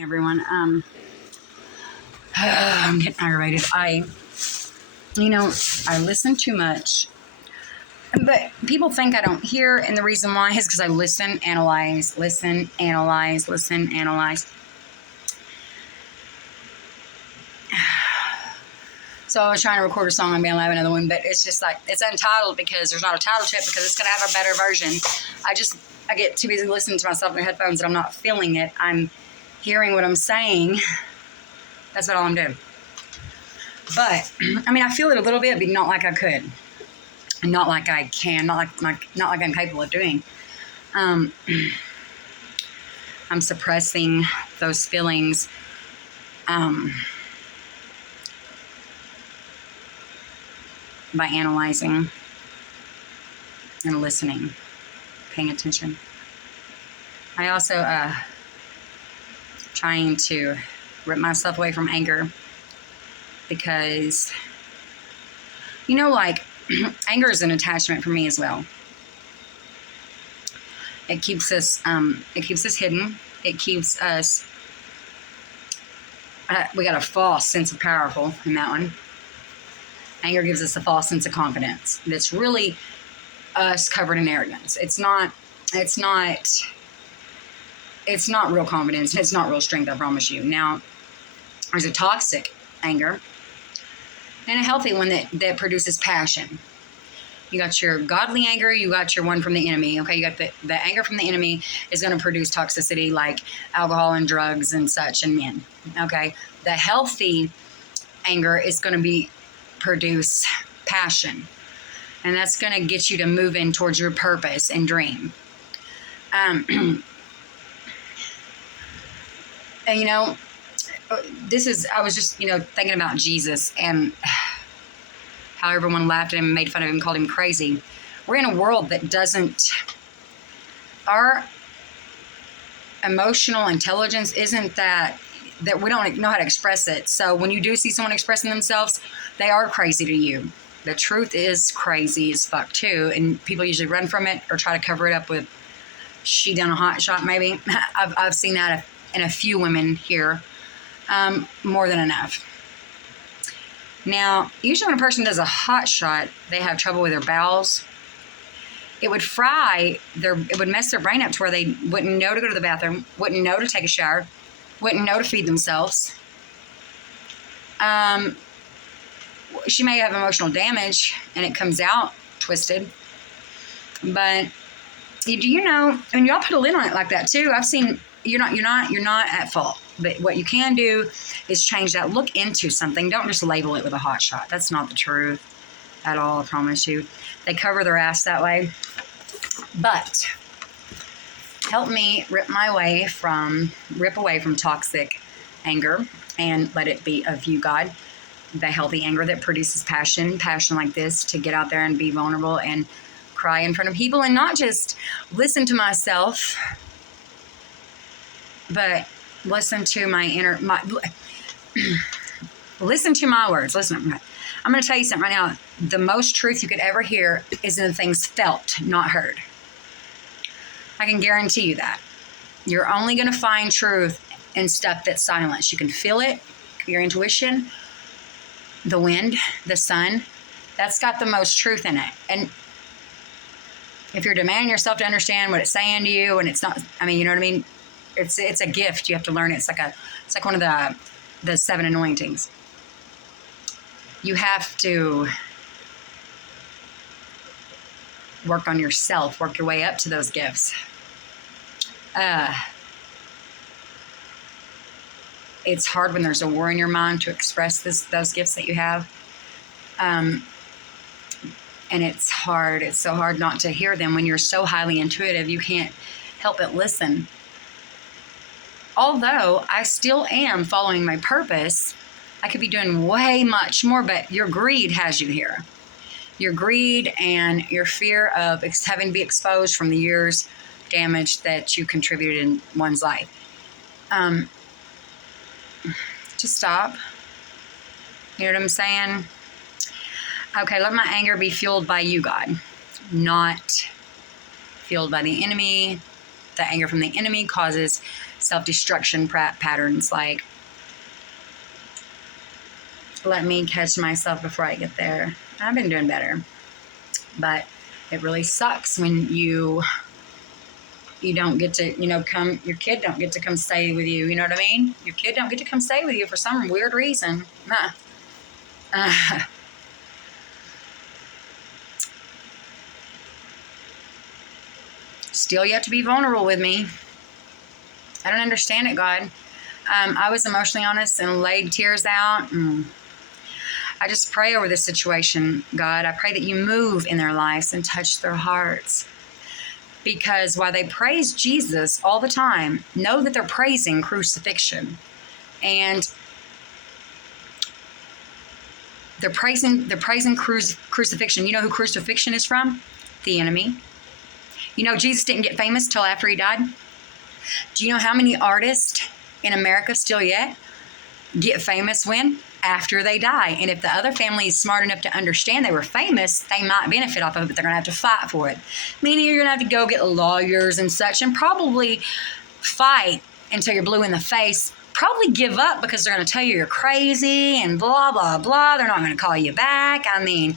Everyone, I'm getting aggravated. I listen too much, but people think I don't hear, and the reason why is because I listen, analyze, listen, analyze, listen, analyze. So I was trying to record a song on Bandlab, another one, but it's just like, it's untitled because there's not a title to it because it's going to have a better version. I get too busy listening to myself in the headphones and I'm not feeling it. I'm hearing what I'm saying. That's all I'm doing. But, I feel it a little bit, but not like I could. Not like I can, not like I'm capable of doing. I'm suppressing those feelings. By analyzing and listening, paying attention. I also trying to rip myself away from anger because, anger is an attachment for me as well. It keeps us hidden. It keeps us, we got a false sense of powerful in that one. Anger gives us a false sense of confidence. That's really us covered in arrogance. It's not real confidence. It's not real strength, I promise you. Now, there's a toxic anger and a healthy one that produces passion. You got your godly anger, you got your one from the enemy. Okay, you got the anger from the enemy is going to produce toxicity like alcohol and drugs and such and men. Okay, the healthy anger is going to produce passion, and that's going to get you to move in towards your purpose and dream. And I was just thinking about Jesus and how everyone laughed at him and made fun of him, called him crazy. We're in a world that our emotional intelligence isn't that we don't know how to express it. So when you do see someone expressing themselves, they are crazy to you. The truth is crazy as fuck too, and people usually run from it or try to cover it up with she done a hot shot maybe. I've seen that in a few women here, more than enough. Now, usually when a person does a hot shot, they have trouble with their bowels. It would it would mess their brain up to where they wouldn't know to go to the bathroom, wouldn't know to take a shower, wouldn't know to feed themselves. She may have emotional damage and it comes out twisted. But do you know, and y'all put a lid on it like that too. I've seen you're not at fault. But what you can do is change that. Look into something. Don't just label it with a hot shot. That's not the truth at all, I promise you. They cover their ass that way. But help me rip away from toxic anger and let it be of you, God. The healthy anger that produces passion like this, to get out there and be vulnerable and cry in front of people and not just listen to myself, but listen to listen to my words. Listen, I'm going to tell you something right now. The most truth you could ever hear is in the things felt, not heard. I can guarantee you that. You're only going to find truth in stuff that's silenced. You can feel it, your intuition, the wind, the sun. That's got the most truth in it. And if you're demanding yourself to understand what it's saying to you, and it's not, you know what I mean? It's a gift. You have to learn it. It's like one of the 7 anointings. You have to work on yourself, work your way up to those gifts. It's hard when there's a war in your mind to express those gifts that you have. And it's hard. It's so hard not to hear them when you're so highly intuitive. You can't help but listen. Although I still am following my purpose, I could be doing way much more, but your greed has you here. Your greed and your fear of having to be exposed from the years damage that you contributed in one's life. Just stop. You know what I'm saying? Okay, let my anger be fueled by you, God, not fueled by the enemy. The anger from the enemy causes self-destruction patterns. Like, let me catch myself before I get there. I've been doing better. But it really sucks when you don't get to, come, your kid don't get to come stay with you. You know what I mean? Your kid don't get to come stay with you for some weird reason. Still yet to be vulnerable with me. I don't understand it, God. I was emotionally honest and laid tears out. I just pray over this situation, God. I pray that you move in their lives and touch their hearts. Because while they praise Jesus all the time, know that they're praising crucifixion. And they're praising crucifixion. You know who crucifixion is from? The enemy. You know, Jesus didn't get famous till after he died. Do you know how many artists in America still yet get famous when? After they die. And if the other family is smart enough to understand they were famous, they might benefit off of it, but they're going to have to fight for it. Meaning you're going to have to go get lawyers and such and probably fight until you're blue in the face. Probably give up because they're going to tell you you're crazy and blah, blah, blah. They're not going to call you back. I mean,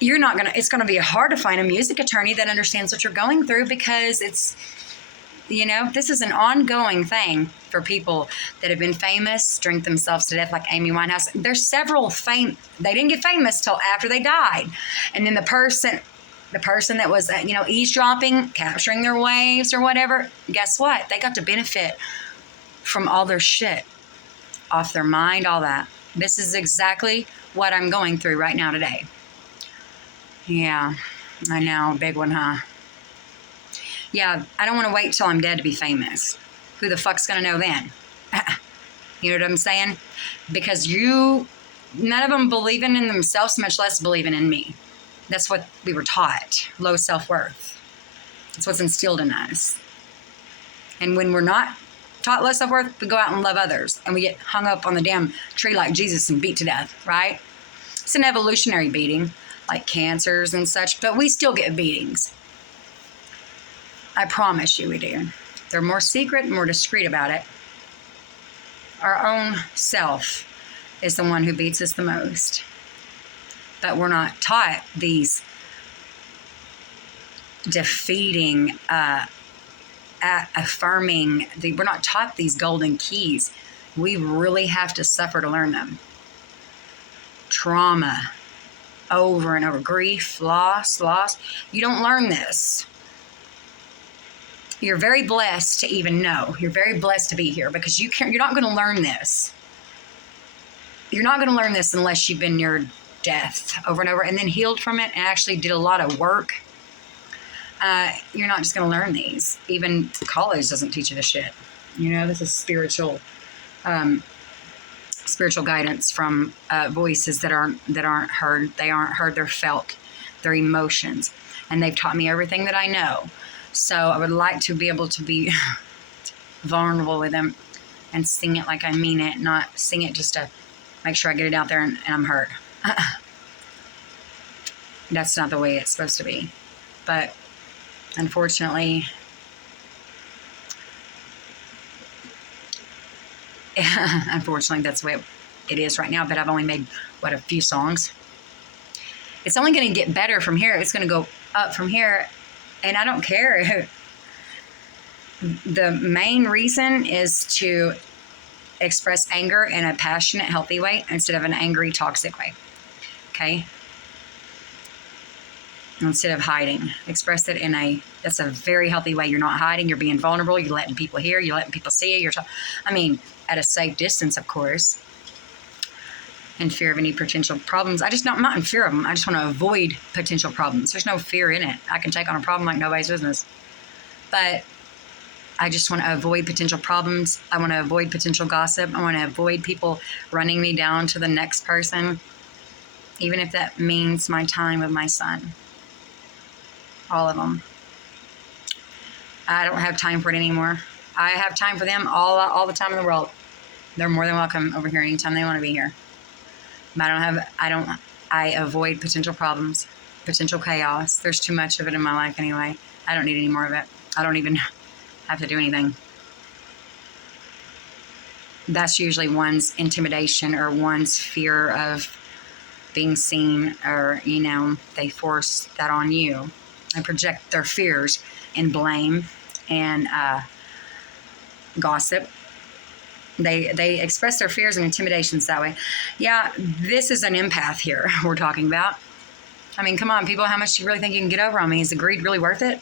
it's going to be hard to find a music attorney that understands what you're going through because it's, this is an ongoing thing for people that have been famous, drink themselves to death like Amy Winehouse. There's several they didn't get famous till after they died. And then the person that was, eavesdropping, capturing their waves or whatever, guess what? They got to benefit from all their shit off their mind, all that. This is exactly what I'm going through right now today. Yeah, I know, big one, huh? Yeah, I don't want to wait till I'm dead to be famous. Who the fuck's going to know then? You know what I'm saying? Because none of them believing in themselves, much less believing in me. That's what we were taught. Low self-worth. That's what's instilled in us. And when we're not taught low self-worth, we go out and love others. And we get hung up on the damn tree like Jesus and beat to death, right? It's an evolutionary beating, like cancers and such, but we still get beatings. I promise you we do. They're more secret and more discreet about it. Our own self is the one who beats us the most. But we're not taught these defeating, affirming, we're not taught these golden keys. We really have to suffer to learn them. Trauma, over and over, grief, loss. You don't learn this. You're very blessed to even know. You're very blessed to be here because you're not going to learn this. You're not going to learn this unless you've been near death over and over and then healed from it and actually did a lot of work. You're not just going to learn these. Even college doesn't teach you this shit. This is spiritual guidance from voices that aren't heard. They aren't heard. They're felt. They're emotions. And they've taught me everything that I know. So I would like to be able to be vulnerable with them and sing it like I mean it, not sing it just to make sure I get it out there and I'm hurt. That's not the way it's supposed to be. But unfortunately, that's the way it is right now. But I've only made, a few songs. It's only going to get better from here. It's going to go up from here. And I don't care. The main reason is to express anger in a passionate, healthy way instead of an angry, toxic way. Okay? Instead of hiding. Express it that's a very healthy way. You're not hiding. You're being vulnerable. You're letting people hear. You're letting people see you. At a safe distance, of course. In fear of any potential problems. I'm not in fear of them. I just want to avoid potential problems. There's no fear in it. I can take on a problem like nobody's business. But I just want to avoid potential problems. I want to avoid potential gossip. I want to avoid people running me down to the next person, even if that means my time with my son. All of them. I don't have time for it anymore. I have time for them all the time in the world. They're more than welcome over here anytime they want to be here. I avoid potential problems, potential chaos. There's too much of it in my life anyway. I don't need any more of it. I don't even have to do anything. that's usually one's intimidation or one's fear of being seen, or, they force that on you. They project their fears and blame and gossip. They express their fears and intimidations that way. Yeah, this is an empath here we're talking about. I mean, come on, people. How much do you really think you can get over on me? Is the greed really worth it?